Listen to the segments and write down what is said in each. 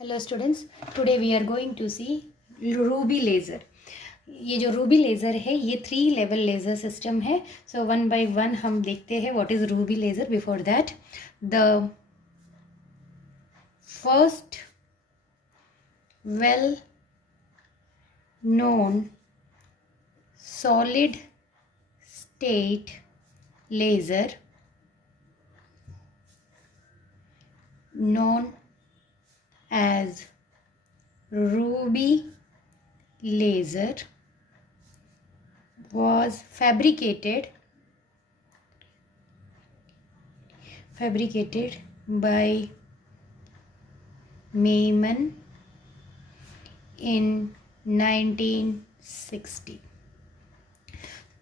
Hello students, today we are going to see ruby laser. ये जो Ruby laser है ये 3 लेवल लेज़र सिस्टम है। सो वन बाय वन हम देखते हैं what is Ruby laser. Before that the first well known solid state laser known as ruby laser was fabricated by Mayman in 1960.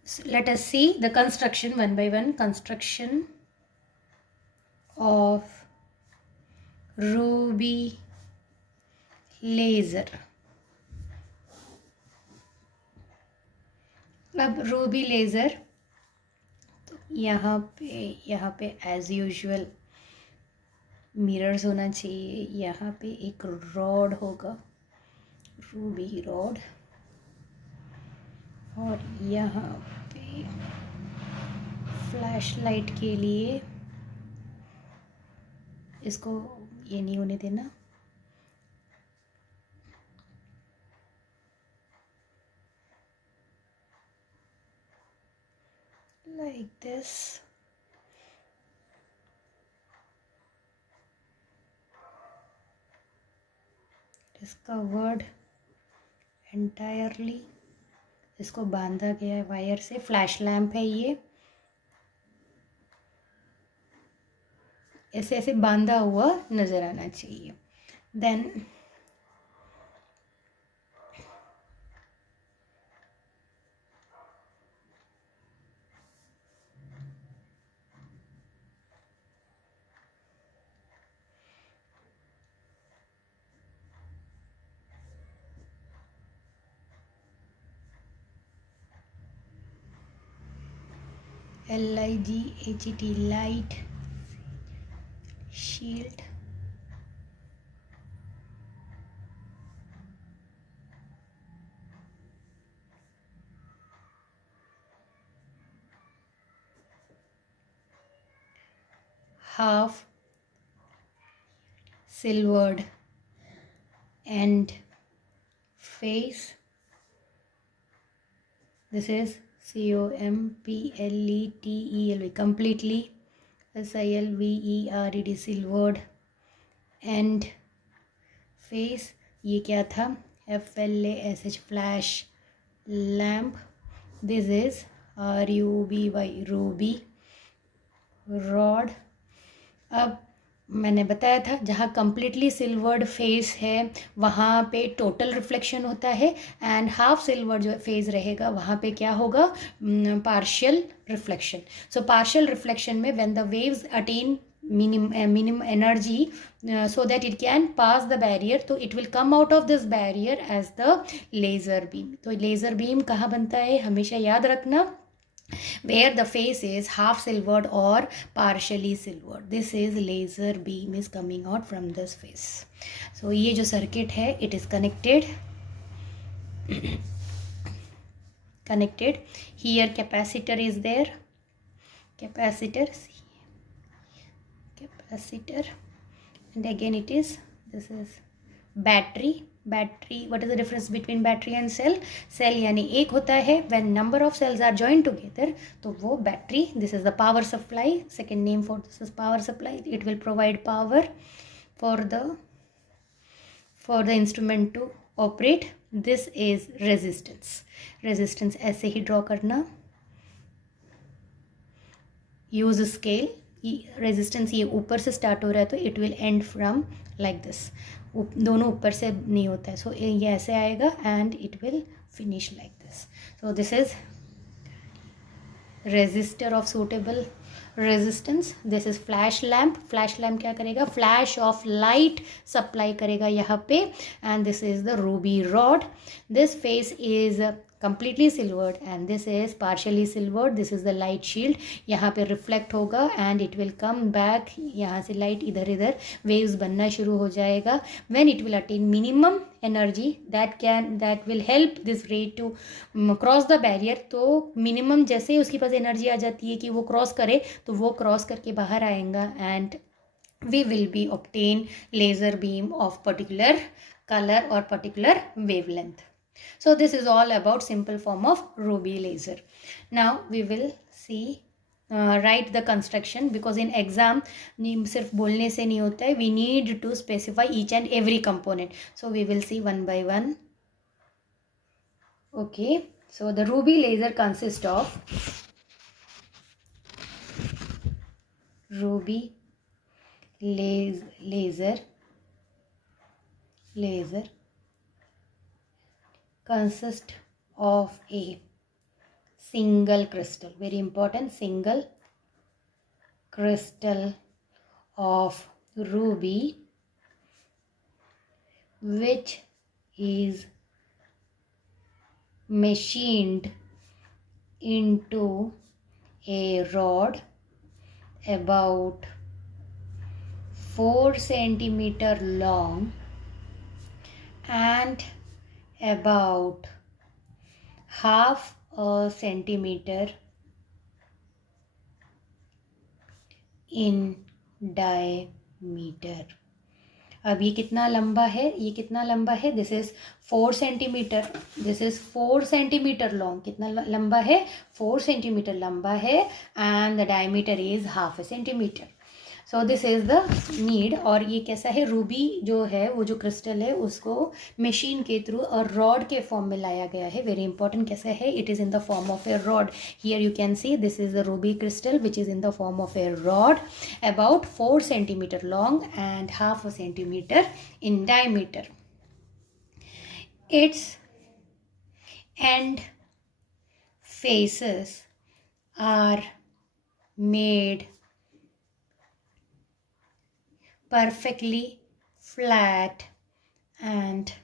So let us see the construction one by one. Construction of ruby laser. अब Ruby laser तो यहाँ पे as usual mirrors होना चाहिए। यहाँ पे एक rod होगा, रूबी रॉड, और यहाँ पे फ्लैश लाइट के लिए इसको ये नहीं होने देना, like this. It is covered entirely. इसको बांधा गया है वायर से। फ्लैश लैम्प है ये, ऐसे ऐसे बांधा हुआ नज़र आना चाहिए। Then LIGHT light shield, half silvered end face. This is COMPLETELV, completely SILVERED, silvered end face. ये क्या था? FLASH, flash lamp. This is RUBY, ruby rod. अब मैंने बताया था जहाँ कम्प्लीटली सिल्वर्ड फेस है वहाँ पे टोटल रिफ्लेक्शन होता है, एंड हाफ सिल्वर जो फेस रहेगा वहाँ पे क्या होगा? Partial reflection. So partial reflection में when the waves attain minimum energy so that it can pass the barrier, तो it will come out of this barrier as the laser beam. तो laser beam कहाँ बनता है हमेशा याद रखना, where the face is half silvered or partially silvered. This is laser beam is coming out from this face. So ये जो circuit है it is connected here. Capacitor is there, capacitor, and again it is, this is battery. What is the difference between battery and cell? Cell यानी एक होता है, when number of cells are joined together तो वो battery. This is the power supply, second name for this is power supply. It will provide power for the instrument to operate. This is resistance ऐसे ही draw करना, use scale. Resistance ये ऊपर से start हो रहा है तो it will and from like this, दोनों ऊपर से नहीं होता है. सो ये ऐसे आएगा and it will finish like this. So this is resistor of suitable resistance. This is flash lamp. Flash lamp क्या करेगा? फ्लैश ऑफ लाइट सप्लाई करेगा यहाँ पे. And this is the ruby rod. This face is completely silvered and this is partially silvered. This is the light shield. यहाँ पे reflect होगा and it will come back. यहाँ से light इधर इधर waves बनना शुरू हो जाएगा. When it will attain minimum energy that will help this ray to cross the barrier. तो minimum जैसे ही उसके पास energy आ जाती है कि वो cross करे तो वो cross करके बाहर आएगा and we will be obtain laser beam of particular color or particular wavelength. So this is all about simple form of ruby laser. Now we will see write the construction because in exam सिर्फ बोलने से नहीं होता है. We need to specify each and every component. So we will see one by one. Okay. So the ruby laser consists of ruby laser consists of a single crystal, very important, single crystal of ruby which is machined into a rod about 4 centimeter long and about half a centimeter in diameter. अब ये कितना लंबा है, ये कितना लंबा है, this is 4 centimetre, this is 4 centimetre long. कितना लंबा है, 4 सेंटीमीटर लंबा है and the diameter is half A centimetre. So this is the need. और ये कैसा है, रूबी जो है वो जो क्रिस्टल है उसको मशीन के थ्रू और रॉड के फॉर्म में लाया गया है. वेरी इंपॉर्टेंट, कैसा है, it is in the form of A rod. Here you can see this is the Ruby crystal which is in the form of A rod about 4 centimeter long and half a centimeter in diameter. Its end faces are made perfectly flat and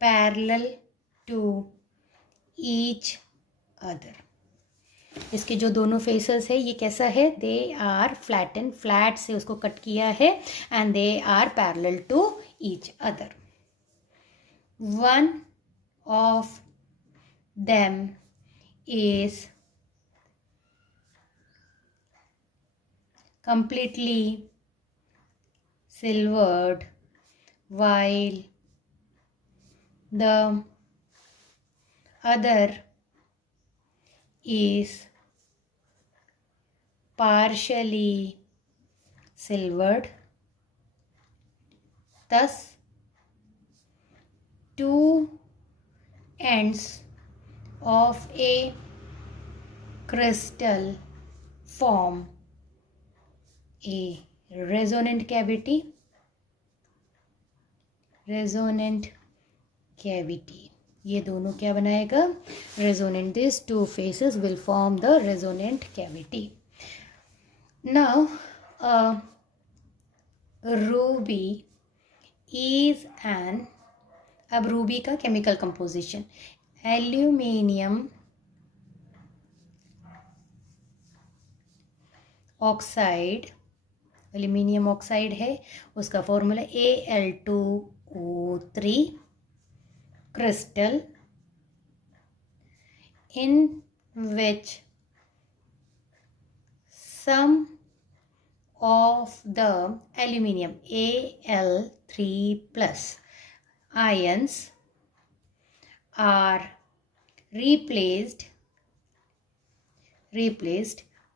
parallel to each other. इसके जो दोनों faces है ये कैसा है, they are flatten, flat से उसको cut किया है and they are parallel to each other. One of them is completely silvered while the other is partially silvered. Thus, two ends of a crystal form a resonant cavity. ये दोनों क्या बनाएगा, resonant. These two faces will form the resonant cavity. Now ruby is an, अब Ruby का chemical composition, aluminium oxide, aluminium oxide है, उसका formula Al2O3 crystal in which some of the aluminium Al3 plus ions are replaced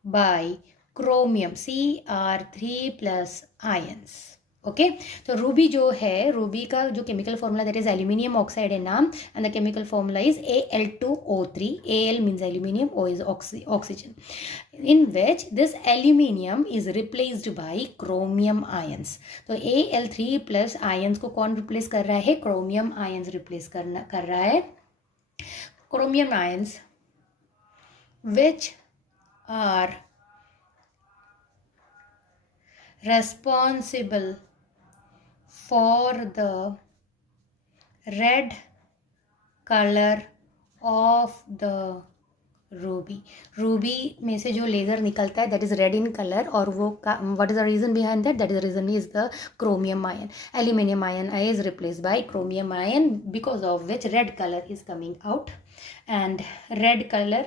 by chromium Cr3 plus ions. Okay, तो Ruby जो है, Ruby का जो chemical formula that is aluminium oxide है नाम and the chemical formula is Al2O3. Al means aluminium, O is oxygen, in which this aluminium is replaced by chromium ions. तो Al3 plus ions को कौन replace कर रहा है, chromium ions replace कर रहा है. chromium ions which are responsible for the red color of the Ruby में से जो लेज़र निकलता है that is red in colour, और वो what is the reason behind that is the reason is the chromium ion. Aluminium ion is replaced by chromium ion, because of which red colour is coming out, and red color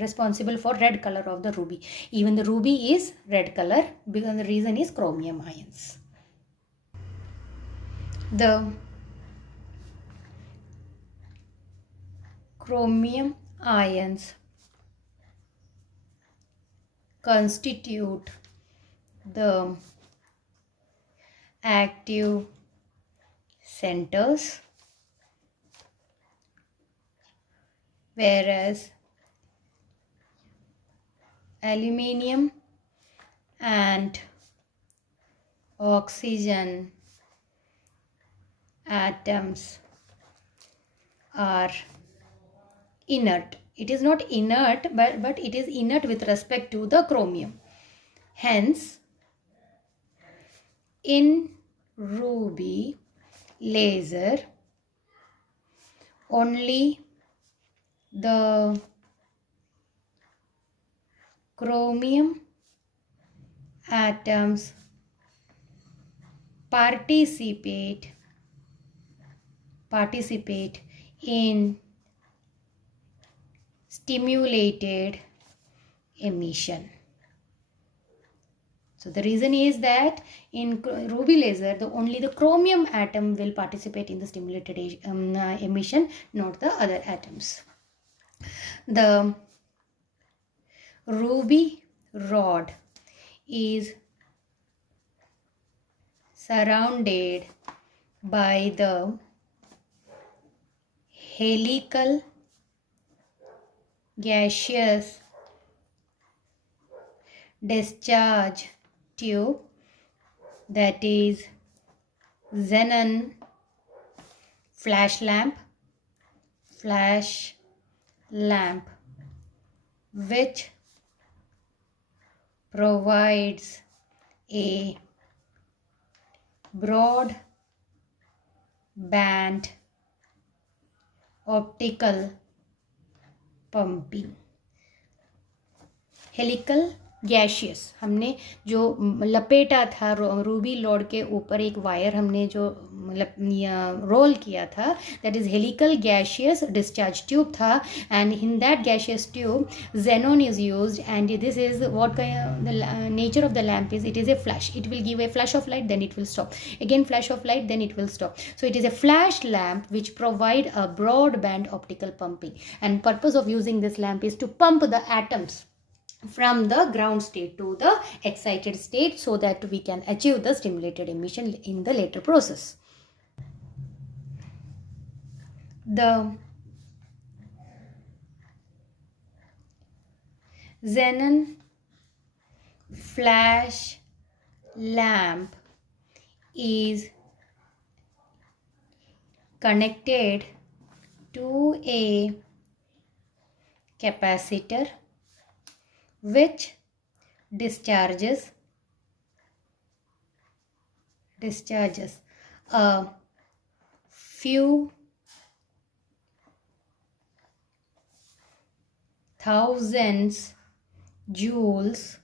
responsible for red color of the ruby. Even the ruby is red color because the reason is chromium ions. The chromium ions constitute the active centers, whereas aluminium and oxygen atoms are inert. It is not inert, but it is inert with respect to the chromium. Hence, in ruby laser, only the chromium atoms participate in stimulated emission. So the reason is that in ruby laser, only the chromium atom will participate in the stimulated emission, not the other atoms. The ruby rod is surrounded by the helical gaseous discharge tube, that is xenon flash lamp, which provides a broad band optical pumping. Helical gaseous, हमने जो लपेटा था Ruby load के ऊपर एक wire हमने जो role किया था, that is helical gaseous discharge tube था, and in that gaseous tube xenon is used, and this is what the nature of the lamp is. It is a flash. It will give a flash of light, then it will stop. Again flash of light, then it will stop. So it is a flash lamp which provide a broadband optical pumping, and purpose of using this lamp is to pump the atoms from the ground state to the excited state, so that we can achieve the stimulated emission in the later process. The xenon flash lamp is connected to a capacitor which discharges a few thousands joules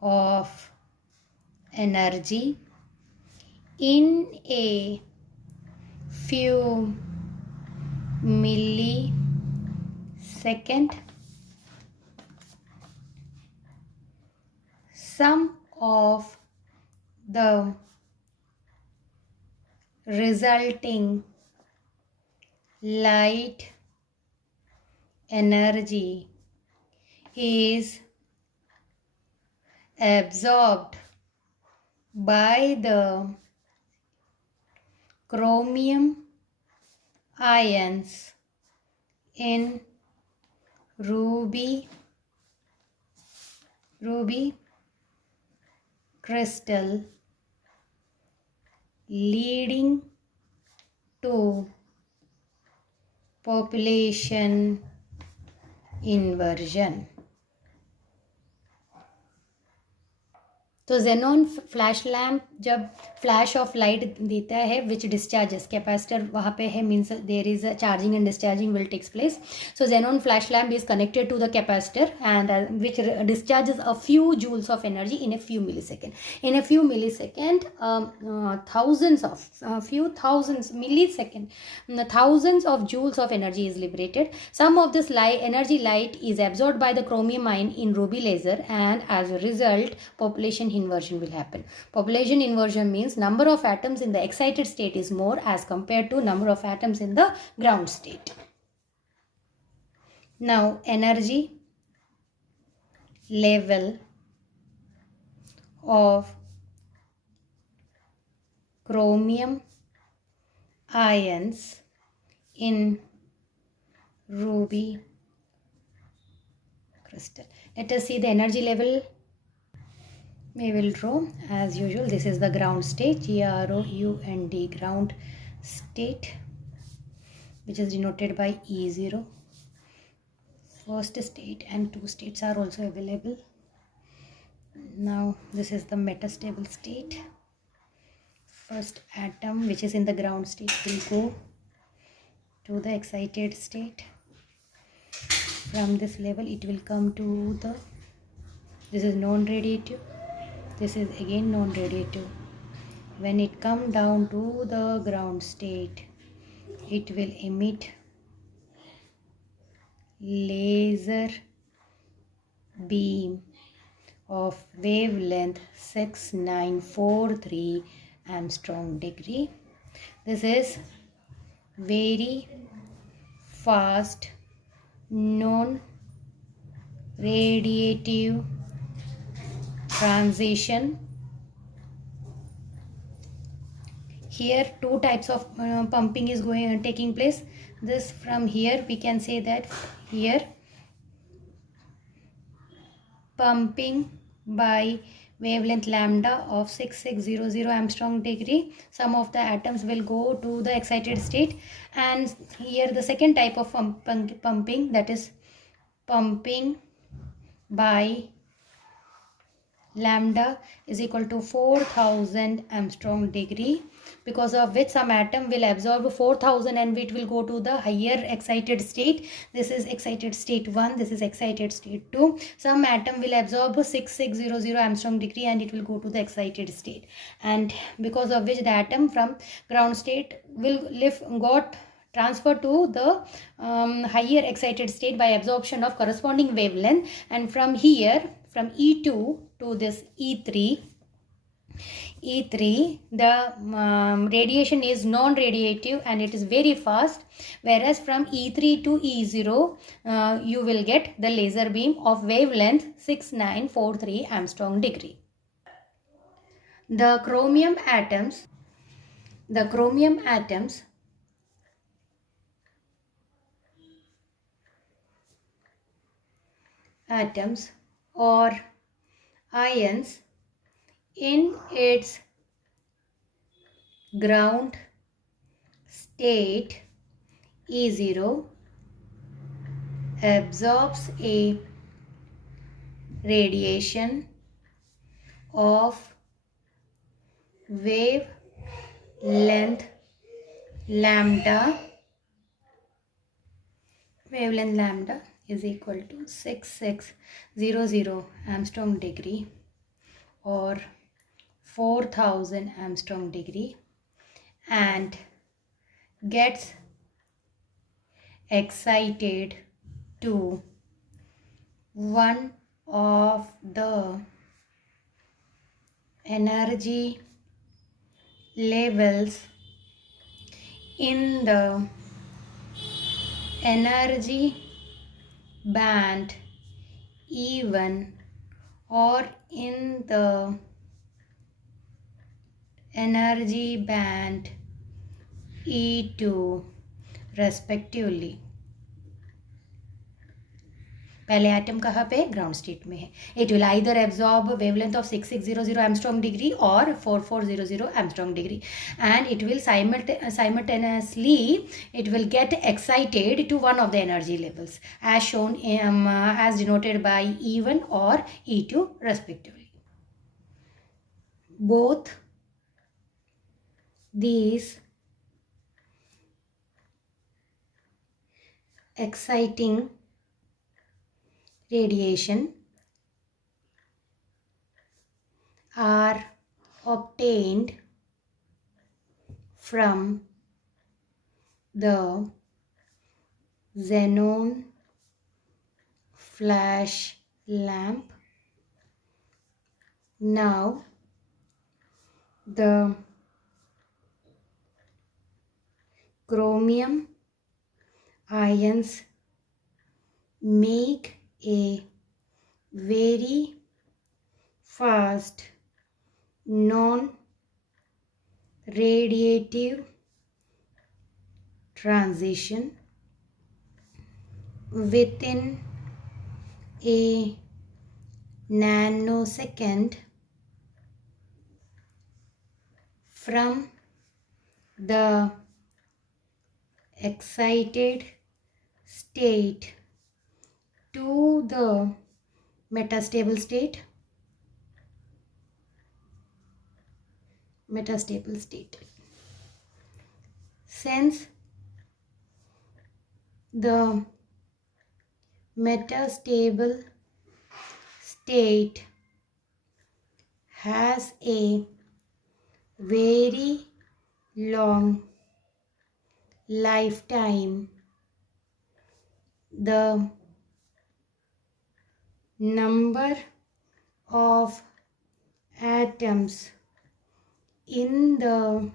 of energy in a few millisecond. Some of the resulting light energy is absorbed by the chromium ions in ruby crystal, leading to population inversion. तो xenon flash lamp जब flash of light देता है which discharges, capacitor वहाँ पे है, means there is a charging and discharging will takes place. So xenon flash lamp is connected to the capacitor and which discharges a few joules of energy in a few milliseconds. In a few milliseconds, thousands of joules of energy is liberated. Some of this energy light is absorbed by the chromium ion in ruby laser, and as a result population inversion will happen. Population inversion means number of atoms in the excited state is more as compared to number of atoms in the ground state. Now energy level of chromium ions in ruby crystal. Let us see the energy level. We will draw as usual. This is the ground state, GROUND, ground state, which is denoted by E0. First state and two states are also available. Now this is the metastable state. First atom which is in the ground state will go to the excited state. From this level it will come to the, this is non-radiative, this is again non-radiative. When it come down to the ground state, it will emit laser beam of wavelength 6943 Armstrong degree. This is very fast non-radiative transition. Here two types of pumping is taking place. This from here we can say that here pumping by wavelength lambda of 6600 Armstrong degree. Some of the atoms will go to the excited state, and here the second type of pumping, that is pumping by lambda is equal to 4000 Armstrong degree, because of which some atom will absorb 4000 and it will go to the higher excited state. This is excited state 1, this is excited state 2. Some atom will absorb 6600 Armstrong degree and it will go to the excited state, and because of which the atom from ground state will got transferred to the higher excited state by absorption of corresponding wavelength, and from here, from E2 to this E3, the radiation is non-radiative and it is very fast, whereas from E3 to E0 you will get the laser beam of wavelength 6943 Armstrong degree. The chromium atoms or ions in its ground state E0 absorbs a radiation of wavelength lambda is equal to 6600 Armstrong degree or 4000 Armstrong degree, and gets excited to one of the energy levels in the energy band E1 or in the energy band E2 respectively. पहले atom कहाँ पे, ground state में है. It will either absorb wavelength of 6600 Armstrong degree और 4400 Armstrong degree, and it will simultaneously it will get excited to one of the energy levels as shown as denoted by E1 or E2 respectively. Both these exciting radiation are obtained from the xenon flash lamp. Now the chromium ions make a very fast non-radiative transition within a nanosecond from the excited state to the metastable state. Since the metastable state has a very long lifetime, the number of atoms in the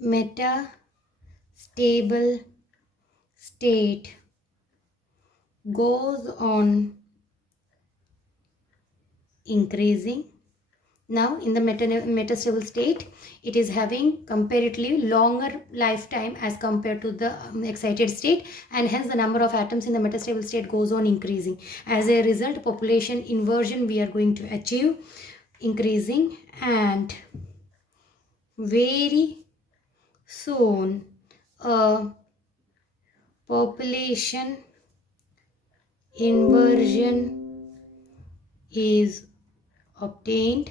metastable state goes on increasing. Now in the metastable state, it is having comparatively longer lifetime as compared to the excited state, and hence the number of atoms in the metastable state goes on increasing. As a result, population inversion we are going to achieve, increasing, and very soon a population inversion is obtained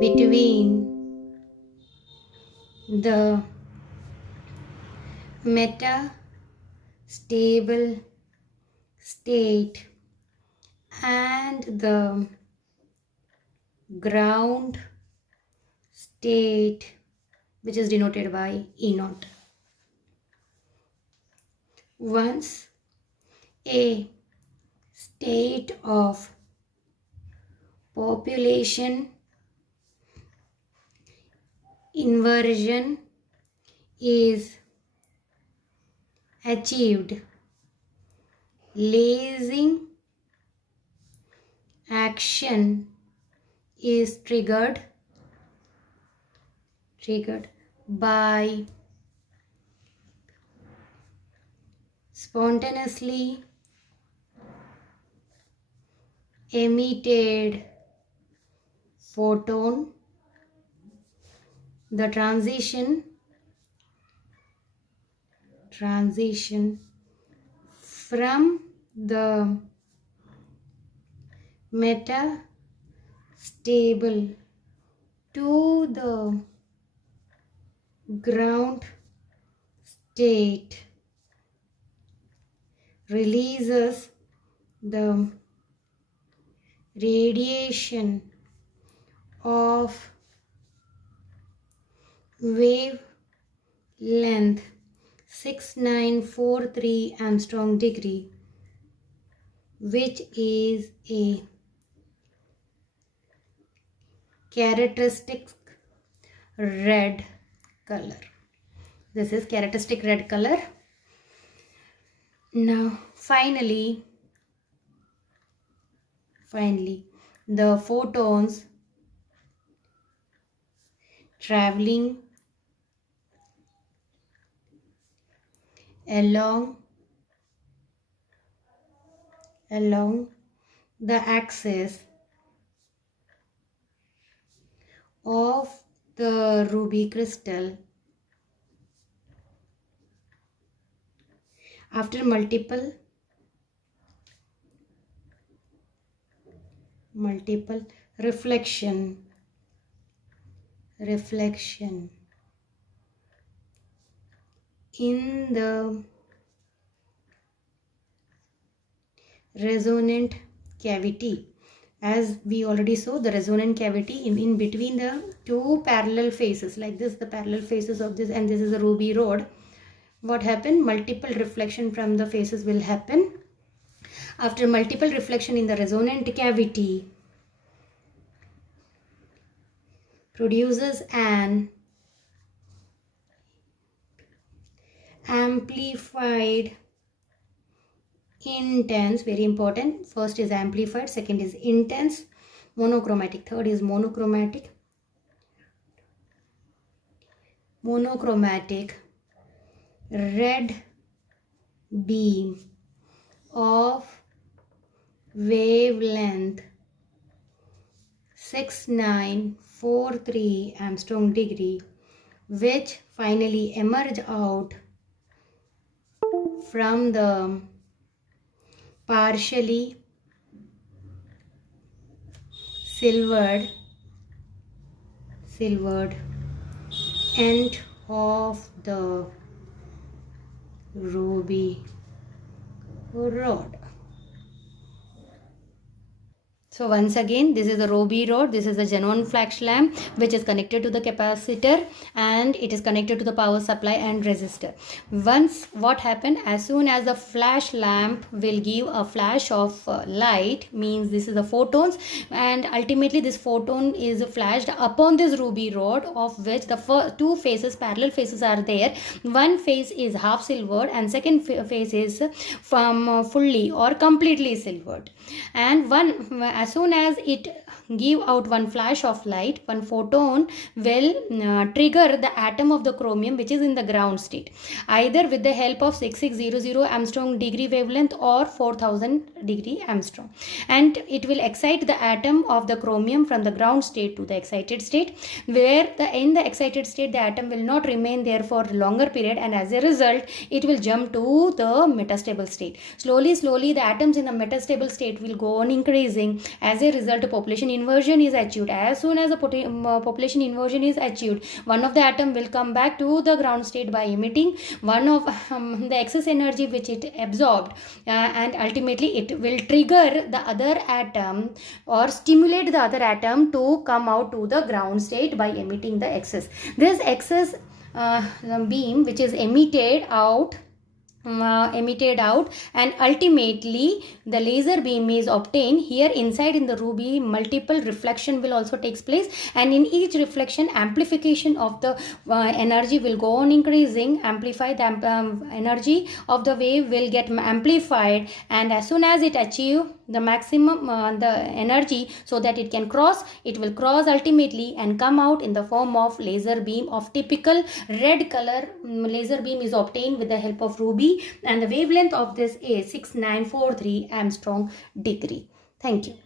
between the metastable state and the ground state, which is denoted by E0. Once a state of population inversion is achieved, lasing action is triggered by spontaneously emitted photon. The transition from the metastable to the ground state releases the radiation of wavelength 6943 Armstrong degree, which is a characteristic red color. This is characteristic red color. Now finally the photons traveling along the axis of the ruby crystal after multiple reflection in the resonant cavity. As we already saw, the resonant cavity in between the two parallel faces, like this, the parallel faces of this, and this is a ruby rod. What happened? Multiple reflection from the faces will happen. After multiple reflection in the resonant cavity, produces an amplified intense, very important. First is amplified, second is intense, monochromatic, third is monochromatic red beam of wavelength 6943 Armstrong degree, which finally emerge out from the partially silvered end of the ruby rod. So once again, this is the ruby rod. This is the xenon flash lamp which is connected to the capacitor, and it is connected to the power supply and resistor. Once what happened, as soon as the flash lamp will give a flash of light, means this is the photons, and ultimately this photon is flashed upon this ruby rod, of which the two faces, parallel faces are there. One face is half silvered and second face is from fully or completely silvered. And as soon as it give out one flash of light, one photon will trigger the atom of the chromium which is in the ground state, either with the help of 6600 Armstrong degree wavelength or 4000 degree Armstrong, and it will excite the atom of the chromium from the ground state to the excited state, where in the excited state the atom will not remain there for longer period, and as a result it will jump to the metastable state. Slowly the atoms in the metastable state will go on increasing. As a result, the population inversion is achieved. As soon as the population inversion is achieved, one of the atom will come back to the ground state by emitting one of the excess energy which it absorbed, and ultimately it will trigger the other atom or stimulate the other atom to come out to the ground state by emitting the excess. This excess beam which is emitted out, and ultimately the laser beam is obtained. Here inside in the ruby, multiple reflection will also takes place, and in each reflection amplification of the energy will go on increasing. Amplify the energy of the wave will get amplified, and as soon as it achieve the maximum the energy, so that it can cross, it will cross ultimately and come out in the form of laser beam of typical red color. Laser beam is obtained with the help of ruby, and the wavelength of this is 6943 Armstrong degree. Thank you.